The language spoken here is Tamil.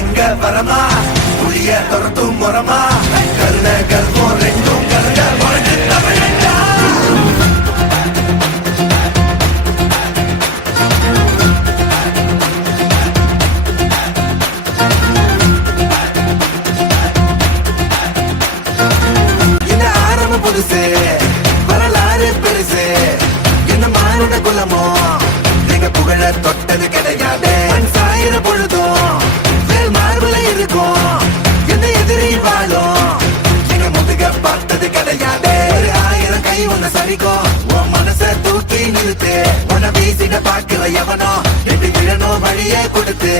எங்க வரமா புளிய துரத்தும் முறமா கருண கர்வம் ரெண்டும் கருண வாழ்ந்து தமிழண்டா. இந்த ஆரம்பம் புதுசு வரலாறு பெருசு என்ன மானுட குலமோ நீங்க புகழ தொட்டது கிடையாது. சாயிர பொழுதும் வேல் மார்புல இருக்கும் என்ன எதிரி வாழும் நீங்க முதுக பார்த்தது கிடையாது. 1000 கை ஒன்ன சரிக்கும் உன் மனச தூக்கி நிறுத்து உன்னை வீசிட பாக்குற எவனோ எட்டு விழனோ வழியே கொடுத்து